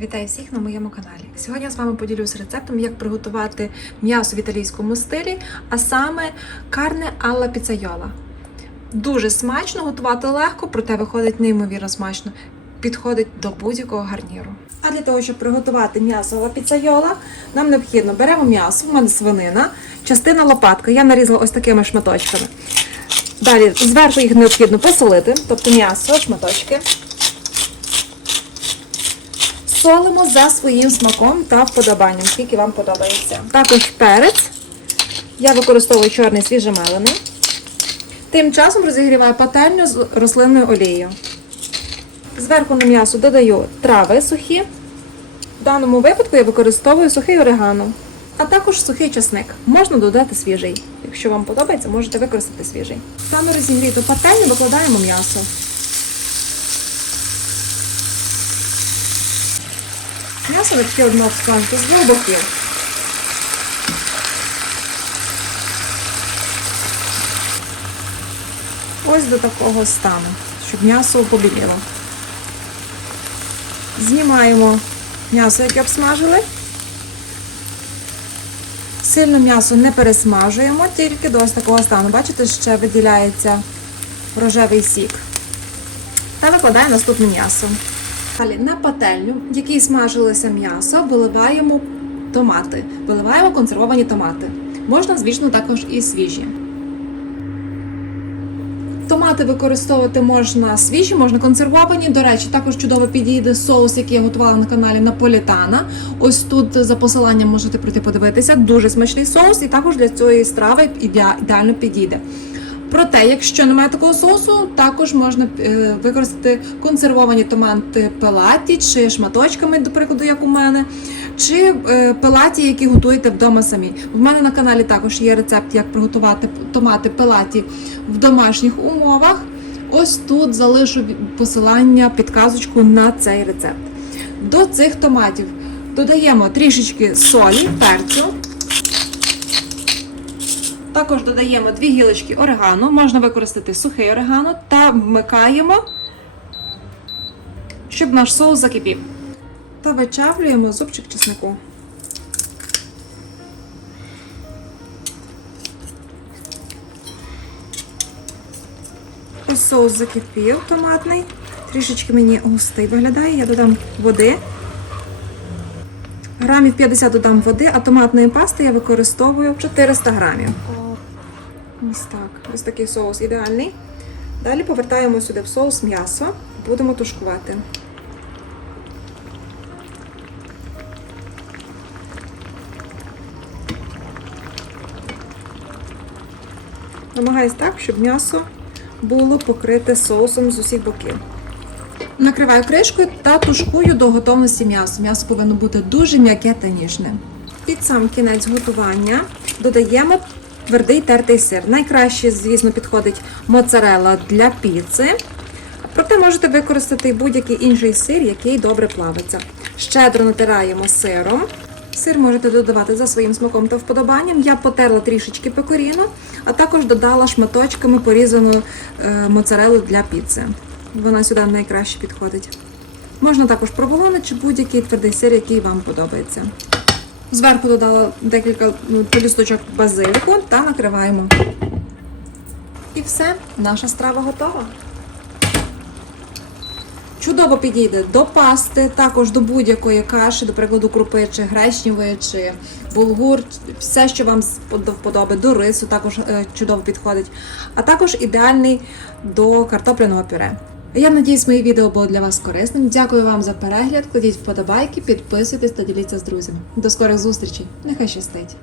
Вітаю всіх на моєму каналі. Сьогодні я з вами поділюсь рецептом, як приготувати м'ясо в італійському стилі, а саме карне алла піцайола. Дуже смачно, готувати легко, проте виходить неймовірно смачно. Підходить до будь-якого гарніру. А для того, щоб приготувати м'ясо алла піцайола, нам необхідно беремо м'ясо, в мене свинина, частина лопатка. Я нарізала ось такими шматочками. Далі зверху їх необхідно посолити, тобто м'ясо, шматочки. Солимо за своїм смаком та вподобанням, скільки вам подобається. Також перець. Я використовую чорний свіжемелений. Тим часом розігріваю пательню з рослинною олією. Зверху на м'ясо додаю трави сухі. В даному випадку я використовую сухий орегано, а також сухий часник. Можна додати свіжий. Якщо вам подобається, можете використати свіжий. В дану розігріту пательню викладаємо м'ясо. М'ясо необхідно обсмажити з двох боків. Ось до такого стану, щоб м'ясо побіліло. Знімаємо м'ясо, яке обсмажили. Сильно м'ясо не пересмажуємо, тільки до ось такого стану. Бачите, ще виділяється рожевий сік. Та викладаємо наступне м'ясо. Далі на пательню, в якій смажилося м'ясо, виливаємо томати. Виливаємо консервовані томати. Можна, звісно, також і свіжі. Томати використовувати можна свіжі, можна консервовані. До речі, також чудово підійде соус, який я готувала на каналі Наполітана. Ось тут за посиланням можете прийти подивитися. Дуже смачний соус, і також для цієї страви ідеально підійде. Проте, якщо немає такого соусу, також можна е, використати консервовані томати пелаті чи шматочками, до прикладу, як у мене, чи е, пелаті, які готуєте вдома самі. В мене на каналі також є рецепт, як приготувати томати пелаті в домашніх умовах. Ось тут залишу посилання, підказочку на цей рецепт. До цих томатів додаємо трішечки солі, перцю. Також додаємо дві гілочки орегано, можна використати сухий орегано та вмикаємо, щоб наш соус закипів. Та вичавлюємо зубчик чеснику. Ось соус закипів томатний. Трішечки мені густий виглядає. Я додам води. Грамів 50 додам води, а томатної пасти я використовую 400 грамів. Ось так. Ось такий соус ідеальний. Далі повертаємо сюди в соус м'ясо, будемо тушкувати. Намагаюсь так, щоб м'ясо було покрите соусом з усіх боків. Накриваю кришкою та тушкую до готовності м'яса. М'ясо повинно бути дуже м'яке та ніжне. Під сам кінець готування додаємо твердий тертий сир. Найкраще, звісно, підходить моцарелла для піци. Проте можете використати будь-який інший сир, який добре плавиться. Щедро натираємо сиром. Сир можете додавати за своїм смаком та вподобанням. Я потерла трішечки пекоріно, а також додала шматочками порізану е, моцарелу для піци. Вона сюди найкраще підходить. Можна також проволони чи будь-який твердий сир, який вам подобається. Зверху додала декілька ну, пелюсточок базиліку та накриваємо. І все, наша страва готова. Чудово підійде до пасти, також до будь-якої каші, до прикладу крупи, чи гречневої, чи булгур, все, що вам до до рису також е, чудово підходить. А також ідеальний до картопляного пюре. Я надіюсь, моє відео було для вас корисним. Дякую вам за перегляд. Кладіть вподобайки, підписуйтесь та діліться з друзями. До скорих зустрічей. Нехай щастить!